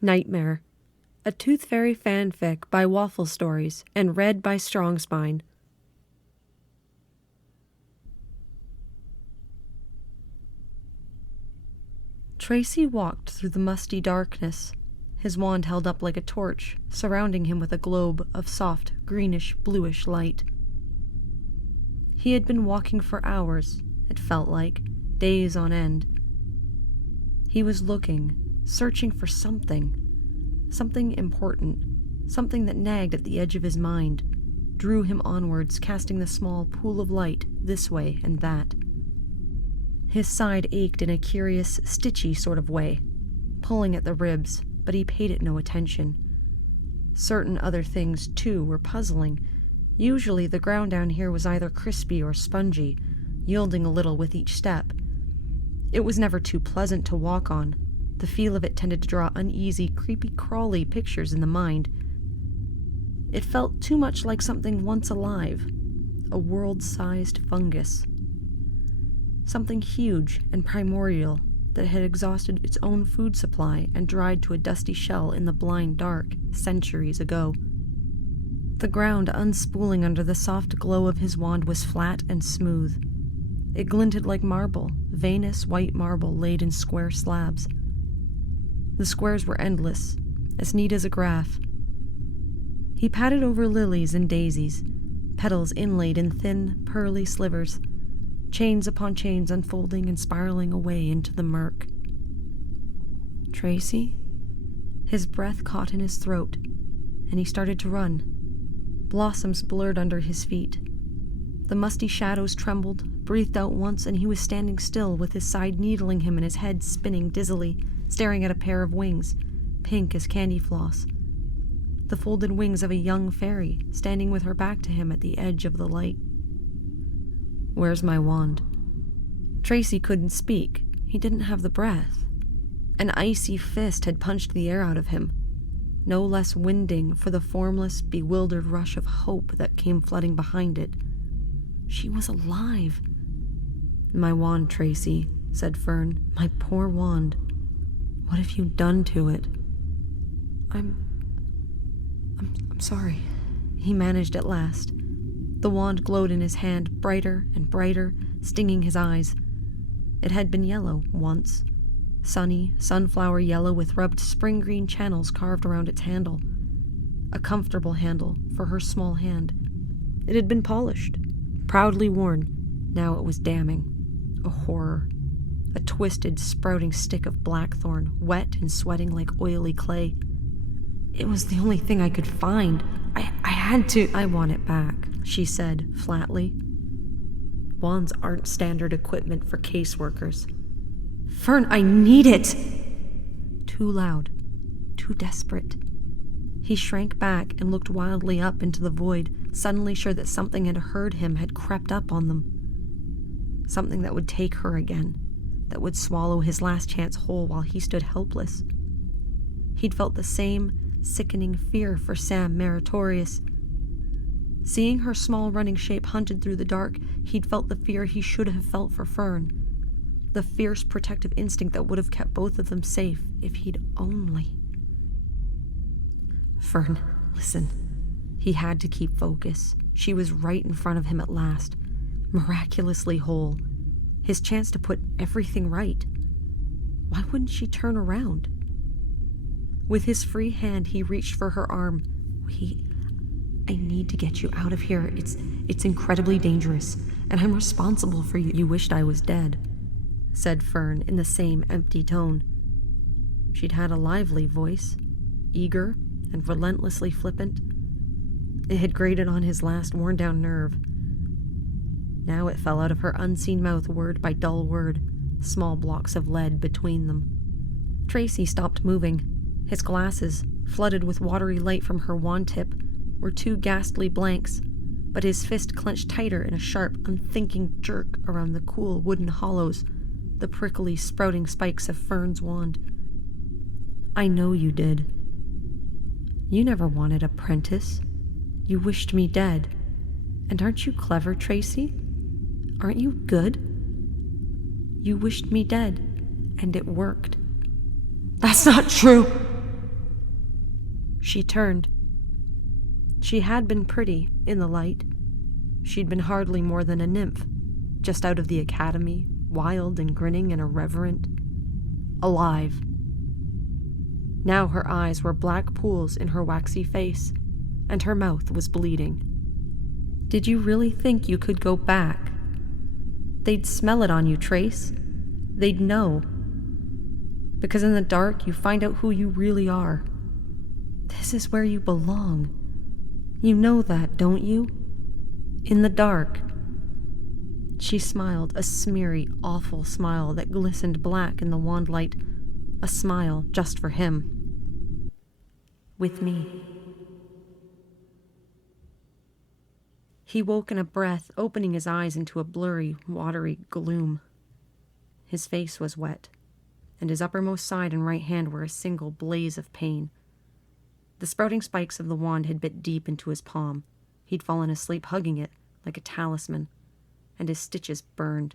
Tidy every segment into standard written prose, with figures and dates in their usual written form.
Nightmare, a Tooth Fairy fanfic by Waffles Stories and read by Strongspine. Tracy walked through the musty darkness, his wand held up like a torch, surrounding him with a globe of soft, greenish-bluish light. He had been walking for hours, it felt like, days on end. He was looking, searching for something important, something that nagged at the edge of his mind, drew him onwards, casting the small pool of light this way and that. His side ached in a curious, stitchy sort of way, pulling at the ribs, but he paid it no attention. Certain other things, too, were puzzling. Usually the ground down here was either crispy or spongy, yielding a little with each step. It was never too pleasant to walk on. The feel of it tended to draw uneasy, creepy-crawly pictures in the mind. It felt too much like something once alive, a world-sized fungus. Something huge and primordial that had exhausted its own food supply and dried to a dusty shell in the blind dark centuries ago. The ground unspooling under the soft glow of his wand was flat and smooth. It glinted like marble, veinous white marble laid in square slabs. The squares were endless, as neat as a graph. He patted over lilies and daisies, petals inlaid in thin, pearly slivers, chains upon chains unfolding and spiraling away into the murk. Tracy? His breath caught in his throat, and he started to run. Blossoms blurred under his feet. The musty shadows trembled, breathed out once, and he was standing still with his side needling him and his head spinning dizzily, staring at a pair of wings, pink as candy floss. The folded wings of a young fairy, standing with her back to him at the edge of the light. "Where's my wand?" Tracy couldn't speak. He didn't have the breath. An icy fist had punched the air out of him, no less winding for the formless, bewildered rush of hope that came flooding behind it. She was alive. "My wand, Tracy," said Fern. "My poor wand. What have you done to it?" I'm sorry," he managed at last. The wand glowed in his hand, brighter and brighter, stinging his eyes. It had been yellow once, sunny, sunflower yellow with rubbed spring-green channels carved around its handle. A comfortable handle for her small hand. It had been polished, proudly worn. Now it was damning, a horror. A twisted, sprouting stick of blackthorn, wet and sweating like oily clay. "It was the only thing I could find. I had to—" "I want it back," she said, flatly. "Wands aren't standard equipment for caseworkers." "Fern, I need it!" Too loud, too desperate. He shrank back and looked wildly up into the void, suddenly sure that something had heard him, had crept up on them. Something that would take her again, that would swallow his last chance whole while he stood helpless. He'd felt the same sickening fear for Sam Meritorious. Seeing her small running shape hunted through the dark, he'd felt the fear he should have felt for Fern. The fierce protective instinct that would have kept both of them safe if he'd only... "Fern, listen." He had to keep focus. She was right in front of him at last, miraculously whole. His chance to put everything right. Why wouldn't she turn around? With his free hand, he reached for her arm. I need to get you out of here. It's incredibly dangerous, and I'm responsible for you." "You wished I was dead," said Fern in the same empty tone. She'd had a lively voice, eager and relentlessly flippant. It had grated on his last worn-down nerve. Now it fell out of her unseen mouth word by dull word, small blocks of lead between them. Tracy stopped moving. His glasses, flooded with watery light from her wand tip, were two ghastly blanks, but his fist clenched tighter in a sharp, unthinking jerk around the cool wooden hollows, the prickly, sprouting spikes of Fern's wand. "I know you did. You never wanted a prentice. You wished me dead. And aren't you clever, Tracy? Aren't you good? You wished me dead, and it worked." "That's not true!" She turned. She had been pretty in the light. She'd been hardly more than a nymph, just out of the academy, wild and grinning and irreverent. Alive. Now her eyes were black pools in her waxy face, and her mouth was bleeding. Did you really think you could go back? They'd smell it on you, Trace. They'd know. Because in the dark, you find out who you really are. This is where you belong. You know that, don't you? In the dark. She smiled, a smeary, awful smile that glistened black in the wand light. A smile just for him. With me. He woke in a breath, opening his eyes into a blurry, watery gloom. His face was wet, and his uppermost side and right hand were a single blaze of pain. The sprouting spikes of the wand had bit deep into his palm. He'd fallen asleep hugging it like a talisman, and his stitches burned.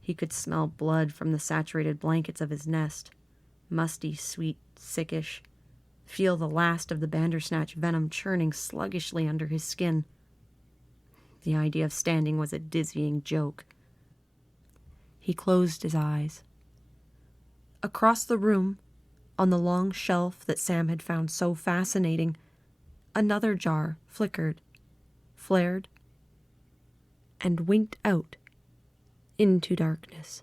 He could smell blood from the saturated blankets of his nest, musty, sweet, sickish, feel the last of the Bandersnatch venom churning sluggishly under his skin. The idea of standing was a dizzying joke. He closed his eyes. Across the room, on the long shelf that Sam had found so fascinating, another jar flickered, flared, and winked out into darkness.